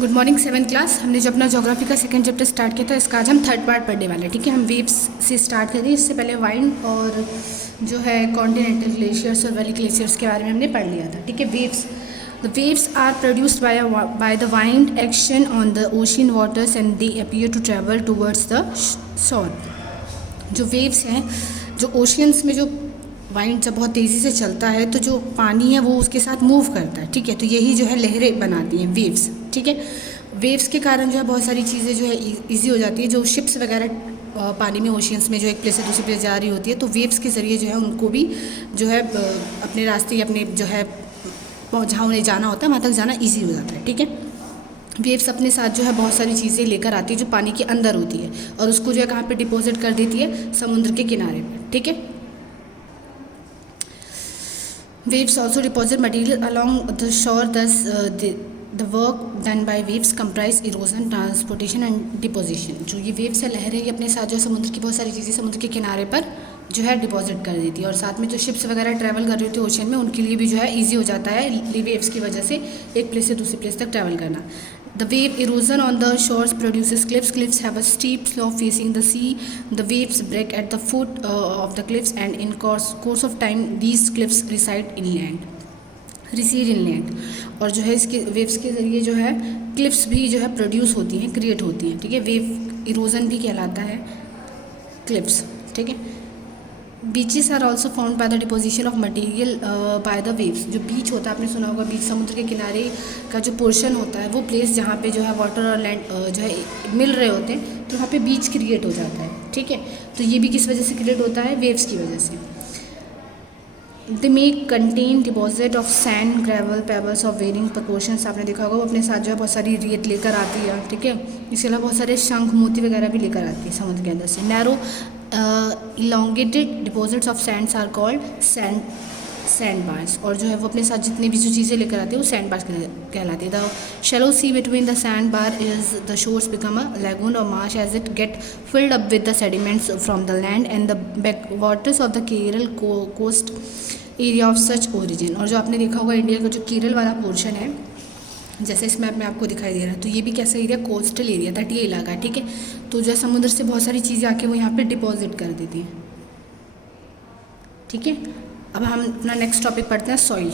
Good morning 7th class. हमने जो अपना ज्योग्राफी का सेकंड चैप्टर स्टार्ट किया था, इसका आज हम थर्ड पार्ट पढ़ने वाले हैं। ठीक है, हम वेव्स से स्टार्ट करेंगे। इससे पहले वाइंड और जो है कॉन्टिनेंटल ग्लेशियर्स और वैली ग्लेशियर्स के बारे में हमने पढ़ लिया था। ठीक है, waves the waves are produced by the wind action on the ocean waters and they appear to travel towards the shore. जो वेव्स हैं, जो ओशियंस में जो वाइंड जब बहुत तेज़ी से चलता है तो जो पानी है वो उसके साथ मूव करता है। ठीक है, तो यही जो है लहरें बनाती हैं वेव्स। ठीक है, वेव्स के कारण जो है बहुत सारी चीज़ें जो है इजी हो जाती है। जो शिप्स वगैरह पानी में ओशियंस में जो एक प्लेस से दूसरी प्लेस जा रही होती है, तो वेव्स के ज़रिए जो है उनको भी जो है अपने रास्ते अपने जो है जहाँ उन्हें जाना होता है वहाँ तक जाना ईजी हो जाता है। ठीक है, वेव्स अपने साथ जो है बहुत सारी चीज़ें लेकर आती है जो पानी के अंदर होती है और उसको जो है कहाँ पे डिपॉजिट कर देती है, समुद्र के किनारे पर। ठीक है, waves also deposit material along the shore, thus the work done by waves comprise erosion, transportation and deposition। जो ये वेव्स है, लहरें, ये अपने साथ जो समुद्र की बहुत सारी चीज़ें समुद्र के किनारे पर जो है डिपॉजिट कर देती है और साथ में जो शिप्स वगैरह ट्रैवल कर रही होती है ओशन में, उनके लिए भी जो है ईजी हो जाता है वेव्स की वजह से एक प्लेस से दूसरी प्लेस तक ट्रैवल करना। The wave erosion on the shores produces cliffs. Cliffs have a steep slope facing the sea. The waves break at the foot of the cliffs, and in course of time, these cliffs recede inland. और जो है इसके waves के ज़रिए जो है cliffs भी जो है प्रोड्यूस होती हैं, क्रिएट होती हैं। ठीक है, वेव इरोजन भी कहलाता है क्लिफ्स। ठीक है, beaches are also found by the deposition of material by the waves. जो बीच होता है, आपने सुना होगा, बीच समुद्र के किनारे का जो पोर्शन होता है, वो प्लेस जहाँ पे जो है वाटर और लैंड जो है मिल रहे होते हैं, तो वहाँ पे बीच क्रिएट हो जाता है। ठीक है, तो ये भी किस वजह से क्रिएट होता है, वेव्स की वजह से। They may contain deposit of sand, gravel, pebbles of varying proportions. आपने देखा होगा वो अपने साथ जो है बहुत सारी रेत लेकर आती है। ठीक है, इसके अलावा बहुत सारे शंख, मोती वगैरह भी लेकर आती है समुद्र के अंदर से। Narrow elongated deposits of sands are called sand bars। और जो है वो अपने साथ जितनी भी जो चीज़ें लेकर आती है वो सैंड बार्स कहलाती है। The shallow sea between the sand bar is the shores become a lagoon or marsh as it get filled up with the sediments from the land and the backwaters of the Kerala coast area of such origin। और जो आपने देखा होगा India का जो केरल वाला portion है, जैसे इस मैप में आपको दिखाई दे रहा है, तो ये भी कैसा एरिया, कोस्टल एरिया, तटीय इलाका है। ठीक है, तो जो है समुद्र से बहुत सारी चीज़ें आके वो यहाँ पे डिपॉजिट कर देती हैं। ठीक है, अब हम अपना नेक्स्ट टॉपिक पढ़ते हैं, सॉइल।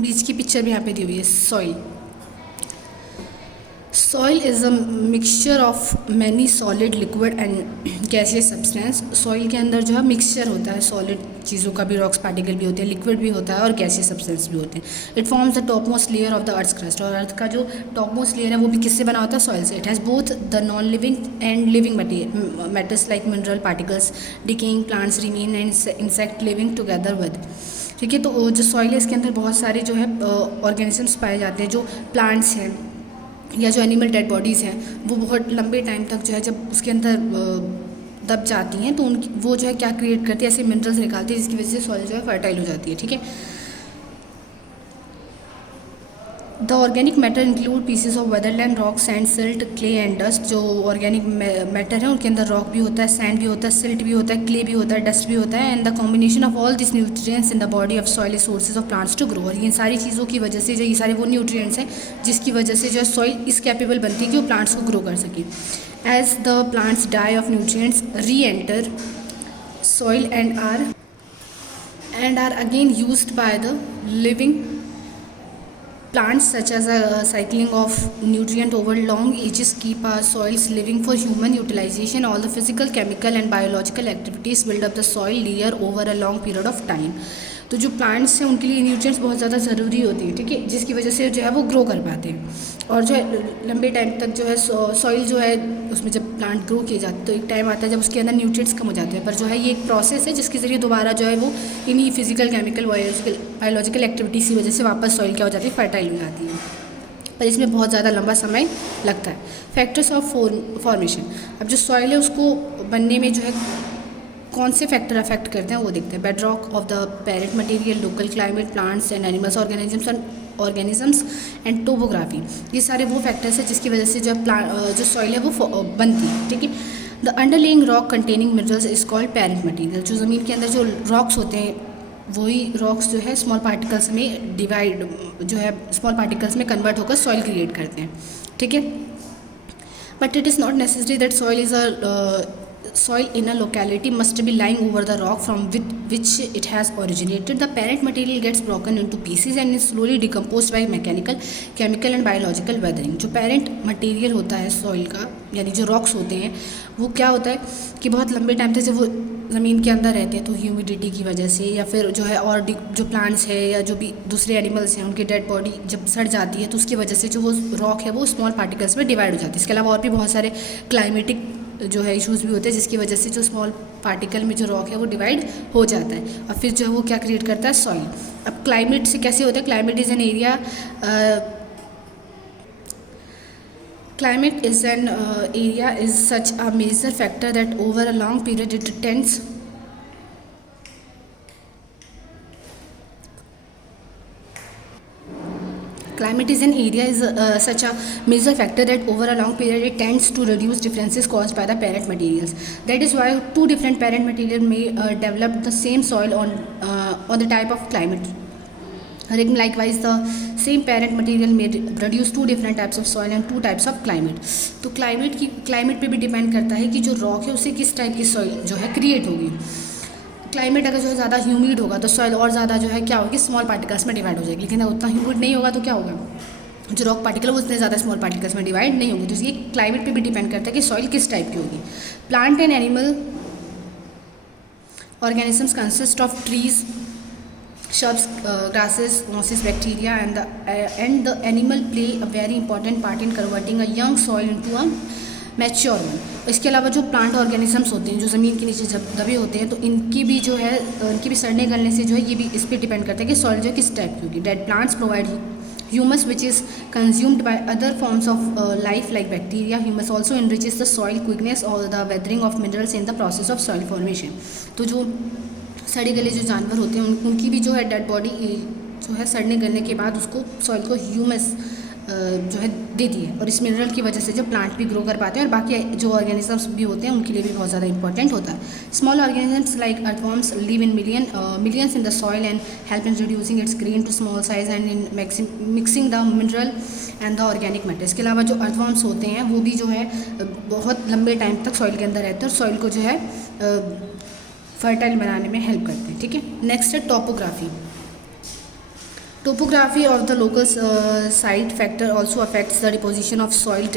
बीच की पिक्चर भी यहाँ पे दी हुई है, soil. Soil is a mixture of many solid, liquid and gaseous substance. Soil के अंदर जो है मिक्सचर होता है सॉलिड चीज़ों का भी, रॉक्स पार्टिकल भी होते हैं, लिक्विड भी होता है और गैसियस सब्सटेंस भी होते हैं। It forms the top most layer of the earth crust. और अर्थ का जो टॉप मोस्ट लेयर है वो भी किससे बना होता है, सॉइल से। It has both the non living and living matters like mineral particles, decaying plants remain and insect living together with. ठीक है, तो जो सॉइल है इसके अंदर बहुत सारे जो है ऑर्गेनिजम्स पाए जाते हैं। जो प्लांट्स हैं या जो एनिमल डेड बॉडीज़ हैं, वो बहुत लंबे टाइम तक जो है जब उसके अंदर दब जाती हैं तो उनकी वो जो है क्या क्रिएट करती है, ऐसे मिनरल्स निकालती है जिसकी वजह से सॉइल जो है फर्टाइल हो जाती है। ठीक है, the organic matter include pieces of Weatherald, rock, sand, silt, clay and dust. जो ऑर्गेनिक मैटर है उनके अंदर रॉक भी होता है, सैंड भी होता है, सिल्ट भी होता है, क्ले भी होता है, डस्ट भी होता है। And the combination of all this nutrients in the body of soil is sources of plants to grow. और ये सारी चीज़ों की वजह से जो ये सारे वो न्यूट्रिएंट्स हैं जिसकी वजह से जो है सॉइल इस कैपेबल बनती है कि वो प्लांट्स को ग्रो कर सके। As the plants die off nutrients re enter soil and are again used by the living plants, such as a cycling of nutrient over long ages keep our soils living for human utilization. All the physical, chemical and biological activities build up the soil layer over a long period of time। तो जो plants हैं उनके लिए nutrients बहुत ज़्यादा ज़रूरी होती है। ठीक है, जिसकी वजह से जो है वो ग्रो कर पाते हैं और जो है लंबे टाइम तक जो है सॉइल जो है उसमें जब प्लांट ग्रो किए जाते हैं तो एक टाइम आता है जब उसके अंदर न्यूट्रिएंट्स कम हो जाते हैं, पर जो है ये एक प्रोसेस है जिसके ज़रिए दोबारा जो है वो इन्हीं फिजिकल, केमिकल, बायोलॉजिकल एक्टिविटीज़ की वजह से वापस सॉइल क्या हो जाती है, फर्टाइल हो जाती है। पर इसमें बहुत ज़्यादा लंबा समय लगता है। Factors of formation. अब जो सॉइल है उसको बनने में जो है कौन से फैक्टर अफेक्ट करते हैं वो देखते हैं। Bedrock of the parent material, local climate, plants and animals, organisms and topography. ये सारे वो फैक्टर्स हैं जिसकी वजह से जो सॉइल है वो बनती है। ठीक है, the underlying rock containing minerals is called parent material. जो ज़मीन के अंदर जो रॉक्स होते हैं वही रॉक्स जो है स्मॉल पार्टिकल्स में डिवाइड जो है स्मॉल पार्टिकल्स में कन्वर्ट होकर सॉइल क्रिएट करते हैं, ठीक है। But it is not necessary that soil in a locality must be lying over the rock from which it has originated. The parent material gets broken into pieces and is slowly decomposed by mechanical, chemical and biological weathering. जो parent material होता है soil का, यानी जो rocks होते हैं, वो क्या होता है कि बहुत लंबे टाइम तक जब वो ज़मीन के अंदर रहते हैं तो ह्यूमिडिटी की वजह से या फिर जो है और जो प्लांट्स है या जो भी दूसरे एनिमल्स हैं उनकी डेड बॉडी जब सड़ जाती है तो उसकी वजह से जो वो रॉक है वो स्मॉल पार्टिकल्स में डिवाइड हो जाती है। इसके अलावा और भी बहुत सारे क्लाइमेटिक जो है इश्यूज़ भी होते हैं जिसकी वजह से जो स्मॉल पार्टिकल में जो रॉक है वो डिवाइड हो जाता है और फिर जो है वो क्या क्रिएट करता है, सॉइल। अब क्लाइमेट से कैसे होता है, climate is an area is such a major factor that over a long period it tends Climate is an area is such a major factor that over a long period it tends to reduce differences caused by the parent materials. That is why two different parent materials may develop the same soil on the type of climate. Likewise, the same parent material may produce two different types of soil and two types of climate. तो climate पे भी depend करता है कि जो rock है उसे किस टाइप की सॉइल जो है क्रिएट होगी। क्लाइमेट अगर जो है ज़्यादा ह्यूमिड होगा तो सॉइल और ज़्यादा जो है क्या होगी, स्मॉल पार्टिकल्स में डिवाइड हो जाएगी। लेकिन अगर उतना ह्यूमिड नहीं होगा तो क्या होगा, जो रॉक पार्टिकल है वो उतने ज़्यादा स्मॉल पार्टिकल्स में डिवाइड नहीं होगी। तो ये क्लाइमेट पे भी डिपेंड करता है कि सॉइल किस टाइप की होगी। Plant and animal organisms consist of trees, shrubs, grasses, mosses, bacteria and the animal play a very important part in converting a young soil into a mature one. इसके अलावा जो plant organisms होते हैं जो ज़मीन के नीचे जब दबे होते हैं तो इनकी भी जो है इनकी भी सड़ने गलने से जो है ये भी इस पर डिपेंड करता है कि सॉइल जो है किस टाइप की होगी। Dead plants provide humus which is consumed by other forms of life like bacteria. Humus also enriches the soil quickness और the weathering of minerals in the process of soil formation. तो जो सड़े गले जो जानवर होते हैं उनकी भी जो है डेड बॉडी जो है सड़ने गलने के बाद उसको सॉइल को ह्यूमस जो है देती है और इस मिनरल की वजह से जो प्लांट भी ग्रो कर पाते हैं और बाकी जो ऑर्गेनिजम्स भी होते हैं उनके लिए भी बहुत ज़्यादा इंपॉर्टेंट होता है। Small organisms like earthworms live in millions in the soil and help in reducing its grain to small size and in mixing the mineral and the organic matter. इसके अलावा जो अर्थवर्म्स होते हैं वो भी जो है बहुत लंबे टाइम तक सॉइल के अंदर रहते हैं और सॉइल को जो है फर्टाइल बनाने में हेल्प करते हैं, ठीक है। नेक्स्ट है topography. Topography of the local site factor also affects the deposition of soil,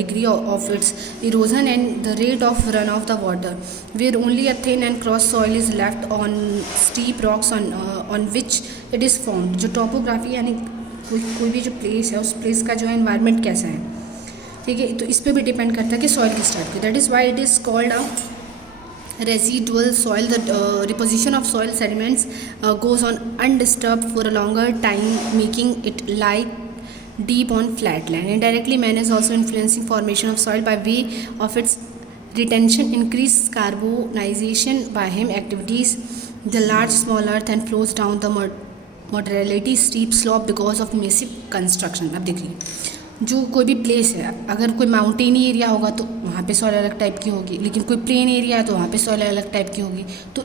degree of its erosion and the rate of run of the water, where only a thin and cross soil is left on steep rocks on which it is formed. जो topography यानी कोई भी जो place है उस place का जो है एनवायरनमेंट कैसा है, ठीक है, तो इस पर भी डिपेंड करता है कि सॉइल किस टाइप की। That is why it is called a residual soil. The deposition of soil sediments goes on undisturbed for a longer time, making it lie deep on flat land. Indirectly, man is also influencing formation of soil by way of its retention, increased carbonization by him activities, the large small earth and flows down the moderately steep slope because of massive construction. अब देखिए जो कोई भी place है, अगर कोई माउंटेनी area होगा तो वहाँ पे सॉइल अलग टाइप की होगी, लेकिन कोई प्लेन एरिया है तो वहाँ पे सॉइल अलग टाइप की होगी। तो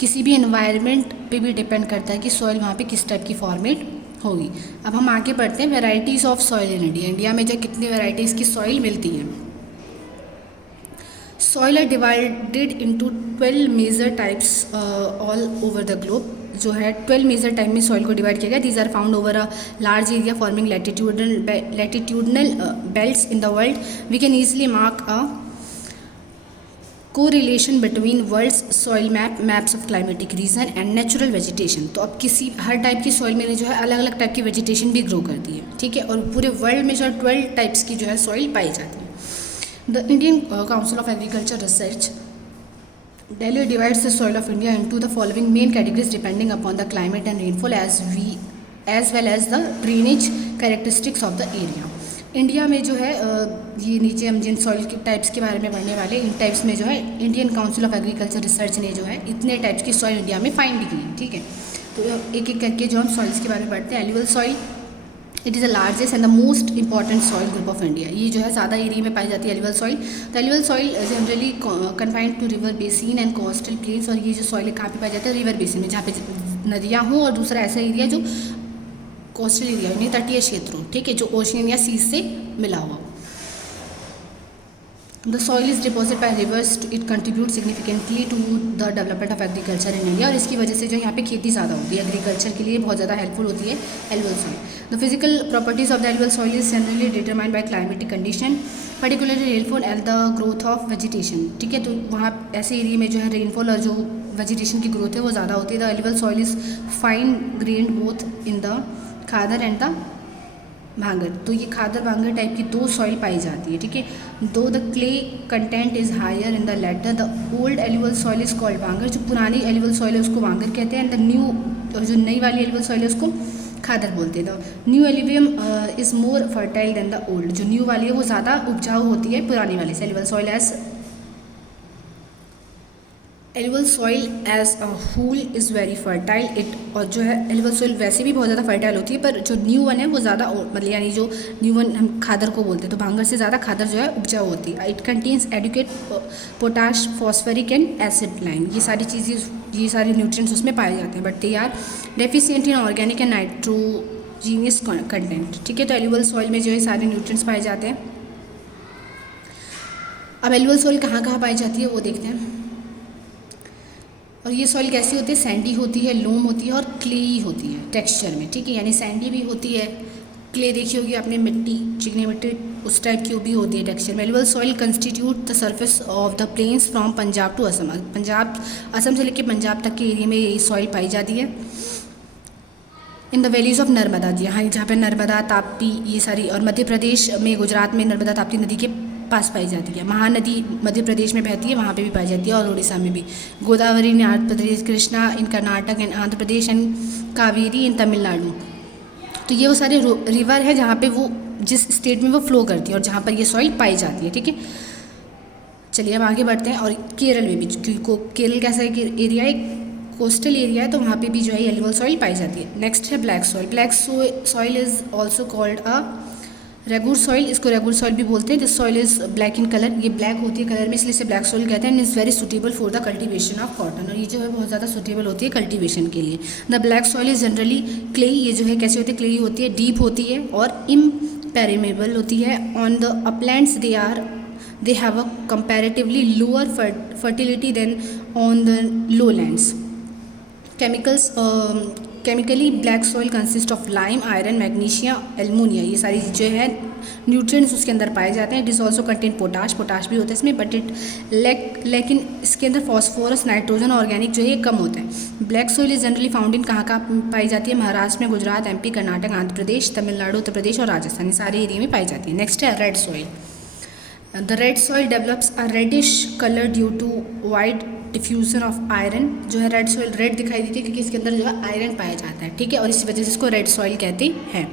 किसी भी एनवायरनमेंट पे भी डिपेंड करता है कि सॉइल वहाँ पे किस टाइप की फॉर्मेट होगी। अब हम आगे बढ़ते हैं varieties of soil in India. India में जो कितनी वेराइटीज़ की सॉइल मिलती हैं। Soil are divided into 12 major types all over the globe. जो है 12 मेजर टाइप में सॉइल को डिवाइड किया गया। These are found over a large area forming latitudinal belts in the world. We can easily mark a correlation between world's soil maps of climatic region and natural vegetation. तो अब हर type की soil में जो है अलग अलग type की vegetation भी ग्रो करती है, ठीक है, और पूरे वर्ल्ड में जो है 12 टाइप्स की जो है सॉइल पाई जाती है। The Indian council of agriculture research Delhi divides the soil of India into the following main categories depending upon the climate and rainfall as well as the drainage characteristics of the area. India में जो है ये नीचे हम जिन soil के types के बारे में पढ़ने वाले इन टाइप्स में जो है Indian council of agriculture research ने जो है इतने टाइप्स की सॉइल इंडिया में फाइंड की, ठीक है। तो एक एक करके जो हम सॉइल्स के बारे में पढ़ते हैं। Alluvial soil it is the largest and the most important soil group of India. ये जो है ज़्यादा एरिया में पाई जाती है alluvial soil. The alluvial soil generally confined to river basin and coastal plains. और ये जो सॉइल है कहाँ पे पाई जाती है? रिवर बेसिन में, जहाँ पे नदियाँ हों, और दूसरा ऐसा एरिया जो कोस्टल एरिया यानी तटीय क्षेत्र हो, ठीक है, जो ओशियन या सीज से मिला हुआ। The soil is deposit by rivers, it contribute significantly to the development of agriculture in India. और इसकी वजह से जो यहाँ पे खेती ज़्यादा होती है, एग्रीकल्चर के लिए बहुत ज़्यादा हेल्पफुल होती है alluvial soil. The physical properties of the alluvial soil is generally determined by climatic condition, particularly rainfall and the growth of vegetation, ठीक है। तो वहाँ ऐसे एरिया में जो है रेनफॉल और जो वेजिटेशन की ग्रोथ है वो ज़्यादा होती है। The alluvial soil is fine grained both in the khadar and the bhangar. तो ये खादर भांगर टाइप की दो सॉइल पाई जाती है, ठीक है। Though the clay content is higher in the latter, the old alluvial soil is called bhangar. जो पुरानी एलुवियल सॉइल है उसको भांगर कहते हैं, एंड द न्यू, और जो नई वाली एलुवियल सॉइल है उसको खादर बोलते हैं। The new alluvium is more fertile than the old. जो न्यू वाली है वो ज़्यादा उपजाऊ होती है पुरानी वाली से। Alluvial soil as alluvial soil as a whole is very fertile it. और जो है एलुवियल सॉइल वैसे भी बहुत ज़्यादा फर्टाइल होती है, पर जो न्यू वन है वो ज़्यादा, मतलब यानी जो न्यू वन हम खादर को बोलते हैं, तो भांगर से ज़्यादा खादर जो है उपजाऊ होती है। It contains adequate potash, phosphoric and acid line. ये सारी चीज़ें, ये सारे न्यूट्रिएंट्स उसमें पाए जाते हैं, but they are deficient in organic and nitrogenous content, ठीक है। तो एलुवियल सॉइल में जो है सारे न्यूट्रिएंट्स पाए जाते हैं। अब एलुवियल सॉइल कहाँ कहाँ पाई जाती है वो देखते हैं। और ये सॉइल कैसी होती है? सैंडी होती है, लोम होती है और क्लेई होती है टेक्सचर में, ठीक है। यानी सैंडी भी होती है, क्ले देखी होगी आपने, मिट्टी, चिकनी मिट्टी, उस टाइप की भी होती है टेक्सचर में। Alluvial soil constitute the surface of the plains from Punjab to Assam. Punjab, Assam से लेकर पंजाब तक के एरिया में ये सॉइल पाई जाती है। In the valleys of Narmada, जी हाँ, जहाँ पे नर्मदा, ताप्ती, ये सारी, और मध्य प्रदेश में, गुजरात में नर्मदा ताप्ती नदी के पास पाई जाती है। महानदी मध्य प्रदेश में बहती है, वहाँ पे भी पाई जाती है, और उड़ीसा में भी। Godavari in Andhra Pradesh, Krishna in Karnataka and Andhra Pradesh, and Kaveri in Tamil Nadu. तो ये वो सारे रिवर है जहाँ पे वो, जिस स्टेट में वो फ्लो करती है और जहाँ पर ये सॉइल पाई जाती है, ठीक है। चलिए अब आगे बढ़ते हैं। और केरल में भी, क्योंकि केरल कैसा एरिया है, कोस्टल एरिया है, तो वहाँ पे भी जो है एलुवियल सॉइल पाई जाती है। नेक्स्ट है black soil. Black soil is also called a regur soil. इसको रेगुर सॉइल भी बोलते हैं। This soil is black in colour, ये ब्लैक होती है कलर में, इसलिए इसे ब्लैक सॉइल कहते हैं। And is very suitable for the cultivation of cotton. और ये जो है बहुत ज़्यादा सुटेबल होती है कल्टीवेशन के लिए। The black soil is generally clayey. ये जो है कैसी होती है? क्लेई होती है, डीप होती है और इम्पेरिमेबल होती है। On the Uplands they have a comparatively lower fertility than on the lowlands. Chemically black soil consists of lime, iron, magnesium, ammonia, ये सारी जो है न्यूट्रिएंट्स उसके अंदर पाए जाते हैं। It is also contain potash भी होता है इसमें, बट लेकिन इसके अंदर फॉस्फोरस, नाइट्रोजन, ऑर्गेनिक जो है ये कम होता है। Black soil is generally found in कहाँ पाई जाती है? महाराष्ट्र में, गुजरात, एमपी, कर्नाटक, आंध्र प्रदेश, तमिलनाडु, उत्तर प्रदेश और राजस्थान, ये सारे एरिया में पाई जाती है। नेक्स्ट है red soil. The red soil develops a reddish colour due to wide diffusion of iron. जो है रेड सॉइल रेड दिखाई देती है क्योंकि इसके अंदर जो है आयरन पाया जाता है, ठीक है, और इसी वजह से इसको रेड सॉइल कहते हैं।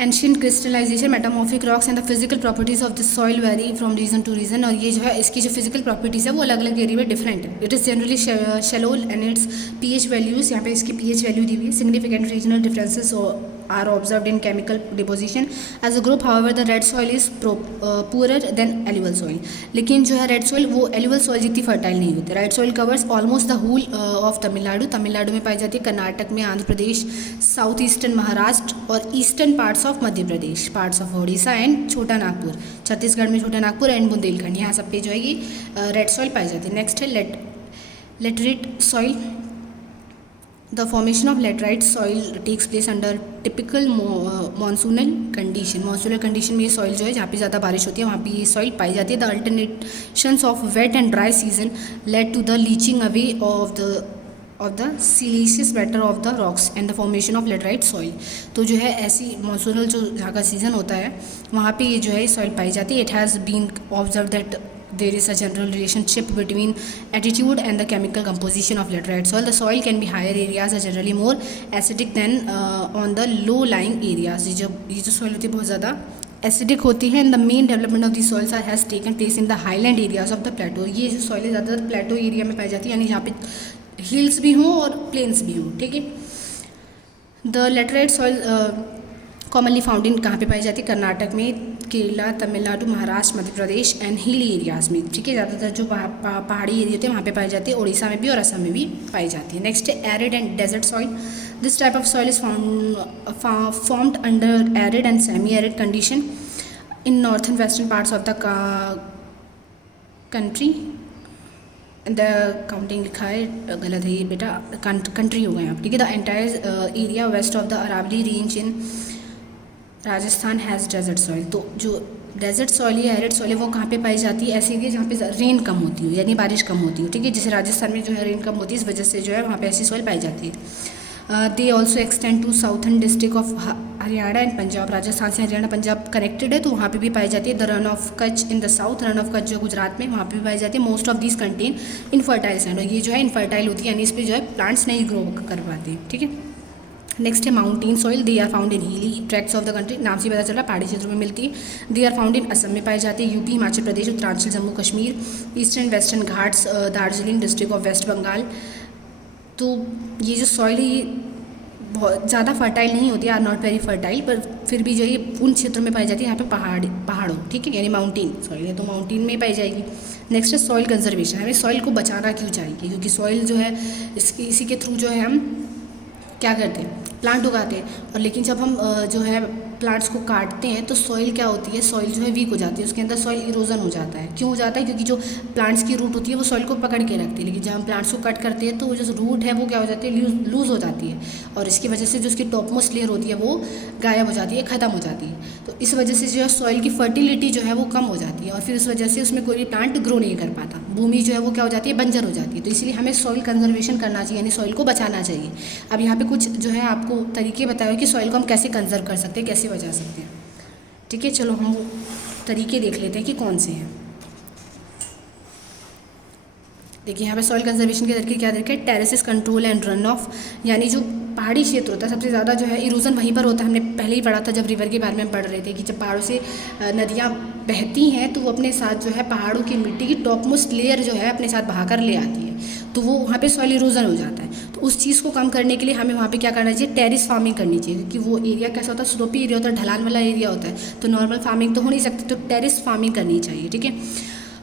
Ancient crystallization, metamorphic rocks and the physical properties of this soil vary from region to region. और ये जो है इसकी जो फिजिकल प्रॉपर्टीज़ है वो अलग अलग एरिया में डिफरेंट है। It is generally shallow and it's pH values, यहाँ पे इसकी पीएच वैल्यू दी हुई है। Significant regional differences are observed in chemical deposition. As a group, however, the red soil is poorer than alluvial soil. लेकिन जो है red soil वो alluvial soil जितनी फर्टाइल नहीं होती। Red soil covers almost the whole of Tamil Nadu में पाई जाती है, कर्नाटक में, आंध्र प्रदेश, साउथ ईस्टर्न महाराष्ट्र और eastern parts of Madhya Pradesh, parts of Orissa and Chota Nagpur, Chhattisgarh में छोटा नागपुर एंड बुंदेलखंड, यहाँ सब पे जो है ये रेड सॉइल पाई जाती है। नेक्स्ट है laterite soil. The formation of laterite soil takes place under typical monsoonal condition. Monsoonal condition में ये soil जो है जहाँ पे ज़्यादा बारिश होती है वहाँ पे ये soil पाई जाती है। The alternations of wet and dry season led to the leaching away of the siliceous matter of the rocks and the formation of laterite soil. तो जो है ऐसी monsoonal जो जहाँ का season होता है वहाँ पे ये जो है soil पाई जाती है। It has been observed that there is a general relationship between attitude and the chemical composition of laterite soil. The soil can be higher areas are generally more acidic than on the low lying areas. ये जो soil होती है बहुत ज़्यादा acidic होती है and the main development of these soils has taken place in the highland areas of the plateau. ये जो soil है ज़्यादातर plateau area में पाई जाती है, यानी जहाँ पे hills भी हों और plains भी हों, ठीक है। The laterite soil commonly found in कहाँ पे पाई जाती है? कर्नाटक में, Kerala, Tamil Nadu, Maharashtra, Madhya Pradesh and hilly areas में, ठीक है। ज़्यादातर जो पहाड़ी एरिया होते हैं वहाँ पे पाई जाती है, उड़ीसा में भी और असम में भी पाई जाती है। नेक्स्ट है arid and desert soil. This type of soil is formed under arid and semi arid condition in northern western parts of the country. The counting लिखा है, गलत है ये बेटा, कंट्री हो गए आप, ठीक है। The entire area west of the Aravalli range in Rajasthan has desert soil. तो जो डेजर्ट सॉइल या एरिड सॉइल है वो कहाँ पे पाई जाती है? ऐसी एरिया जहाँ पे रेन कम होती हो, यानी बारिश कम होती हो, ठीक है। जैसे राजस्थान में जो है रेन कम होती है, इस वजह से जो है वहाँ पे ऐसी सॉइल पाई जाती है। They also extend to southern district of Haryana and Punjab. Rajasthan से हरियाणा पंजाब कनेक्टेड है तो वहाँ पे भी पाई जाती है। The run of Kutch in the south, run of Kutch जो गुजरात में, वहाँ पे भी पाई जाती है। Most of these contain infertile sand, और ये जो है इनफर्टाइल होती है, यानी इस पर जो है प्लांट्स नहीं ग्रो कर पाते, ठीक है। नेक्स्ट है mountain soil. They are found in hilly tracts of the country. नाम से पता चला पहाड़ी क्षेत्रों में मिलती है। They are found in Assam में पाई जाती है, UP, Himachal Pradesh, Uttaranchal, Jammu Kashmir, eastern western Ghats, Darjeeling district of West Bengal. तो ये जो सॉइल है ये बहुत ज़्यादा फर्टाइल नहीं होती, आर नॉट वेरी फर्टाइल, पर फिर भी जो ये उन क्षेत्रों में पाई जाती है यहाँ पे पहाड़ों, ठीक है, यानी माउंटेन सॉइल है तो माउंटेन में पाई जाएगी। नेक्स्ट है सॉइल कंजर्वेशन। हमें सॉइल को बचाना क्यों चाहिए? क्योंकि सॉइल जो है इसी के थ्रू जो है हम क्या करते हैं? प्लांट उगाते हैं। और लेकिन जब हम जो है प्लांट्स को काटते हैं तो सॉइल क्या होती है? सॉइल जो है वीक हो जाती है, उसके अंदर सॉइल इरोजन हो जाता है। क्यों हो जाता है? क्योंकि जो प्लांट्स की रूट होती है वो सॉइल को पकड़ के रखती है, लेकिन जब हम प्लांट्स को कट करते हैं तो वो जो रूट है वो क्या हो जाती है? लूज़ हो जाती है, और इसकी वजह से जो उसकी टॉपमोस्ट लेयर होती है वो गायब हो जाती है, ख़त्म हो जाती है। तो इस वजह से जो है सॉइल की फर्टिलिटी जो है वो कम हो जाती है, और फिर इस वजह से उसमें कोई भी प्लांट ग्रो नहीं कर पाता। भूमि जो है वो क्या हो जाती है? बंजर हो जाती है। तो इसलिए हमें सॉइल कंजर्वेशन करना चाहिए, यानी सॉइल को बचाना चाहिए। अब यहाँ पे कुछ जो है आपको तरीके बताए कि सॉइल को हम कैसे कंजर्व कर सकते हैं, कैसे बचा सकते हैं, ठीक है। चलो हम वो तरीके देख लेते हैं कि कौन से हैं। देखिए यहाँ पे सॉइल कंजर्वेशन के तरीके क्या तरीके? Terraces control and run of, यानी जो पहाड़ी क्षेत्र होता है सबसे ज़्यादा जो है इरोजन वहीं पर होता है। हमने पहले ही पढ़ा था जब रिवर के बारे में पढ़ रहे थे कि जब पहाड़ों से नदियाँ बहती हैं तो वो अपने साथ जो है पहाड़ों की मिट्टी की टॉपमोस्ट लेयर जो है अपने साथ बहा कर ले आती है, तो वो वहाँ पे सॉइल इरोजन हो जाता है। तो उस चीज़ को कम करने के लिए हमें वहाँ पे क्या करना चाहिए? टेरिस फार्मिंग करनी चाहिए, क्योंकि वो एरिया कैसा होता है? स्लोपी एरिया होता है, ढलान वाला एरिया होता है, तो नॉर्मल फार्मिंग तो हो नहीं सकती, तो टेरिस फार्मिंग करनी चाहिए, ठीक है।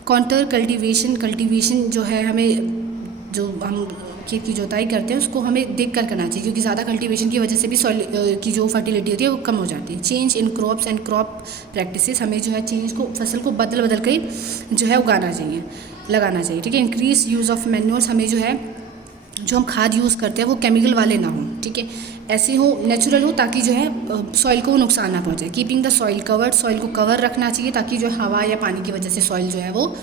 काउंटर कल्टीवेशन जो है हमें, जो हम खेत की जोताई करते हैं उसको हमें देख कर करना चाहिए, क्योंकि ज़्यादा कल्टीवेशन की वजह से भी सॉइल की जो फर्टिलिटी होती है वो कम हो जाती है। Change in crops and crop practices, हमें जो है चेंज को, फसल को बदल के जो है उगाना चाहिए, लगाना चाहिए, ठीक है। इंक्रीज यूज़ ऑफ मैन्योर्स, हमें जो है जो हम खाद यूज़ करते हैं वो केमिकल वाले ना हों, ठीक है, ऐसे हो, नेचुरल हो, ताकि जो है सॉइल को नुकसान ना पहुँचे। Keeping the soil covered, soil को कवर रखना चाहिए ताकि जो हवा या पानी की वजह से सॉइल जो है वो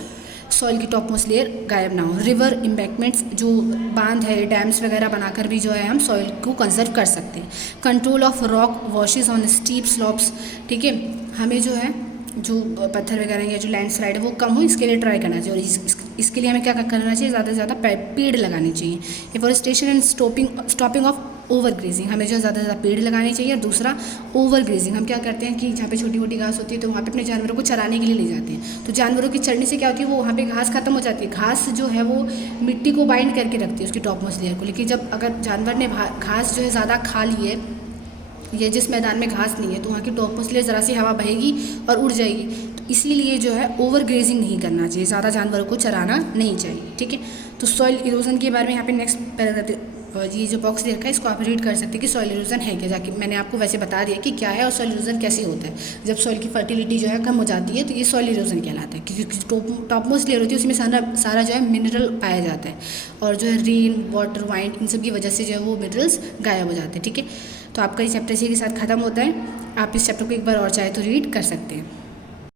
सॉइल की टॉपमोस्ट लेयर गायब ना हो। रिवर एम्बैंकमेंट्स, जो बांध है, डैम्स वगैरह बनाकर भी जो है हम सॉइल को कंजर्व कर सकते हैं। Control of rock washes on steep slopes, ठीक है, हमें जो है जो पत्थर वगैरह या जो लैंडस्लाइड है वो कम हो, इसके लिए ट्राई करना चाहिए। और इसके लिए हमें क्या करना चाहिए? ज़्यादा से ज़्यादा पेड़ लगाने चाहिए। Afforestation and stopping of over grazing, हमें जो ज़्यादा से ज़्यादा पेड़ लगाने चाहिए। और दूसरा ओवर ग्रेजिंग, हम क्या करते हैं कि जहाँ पे छोटी मोटी घास होती है तो वहाँ पे अपने जानवरों को चराने के लिए ले जाते हैं, तो जानवरों की चढ़ने से क्या होती है? वो वहाँ पे घास खत्म हो जाती है। घास जो है वो मिट्टी को बाइंड करके रखती है, उसकी टॉपमोस्ट लेयर को। लेकिन जब अगर जानवर ने घास जो है ज़्यादा खा ली है, या जिस मैदान में घास नहीं है, तो वहाँ की टॉपमोस्ट लेयर ज़रा सी हवा बहेगी और उड़ जाएगी। तो इसीलिए जो है ओवर ग्रेजिंग नहीं करना चाहिए, ज़्यादा जानवरों को चराना नहीं चाहिए, ठीक है। तो सॉइल इरोजन के बारे में यहाँ पे नेक्स्ट पैराग्राफ, ये जो बॉक्स दे रखा है इसको आप रीड कर सकते हैं कि सॉइल इरोजन है क्या। जाके मैंने आपको वैसे बता दिया कि क्या है और सॉइल इरोजन कैसे होता है। जब सॉइल की फर्टिलिटी जो है कम हो जाती है तो ये सॉइल इरोजन कहलाता है, क्योंकि टॉपमोस्ट लेयर होती है उसमें सारा जो है मिनरल पाया जाता है, और जो है रेन वाटर वाइंड इन सब की वजह से जो है वो मिनरल्स गायब हो जाते हैं, ठीक है। तो आपका ये चैप्टर इसी के साथ ख़त्म होता है। आप इस चैप्टर को एक बार और चाहे तो रीड कर सकते हैं।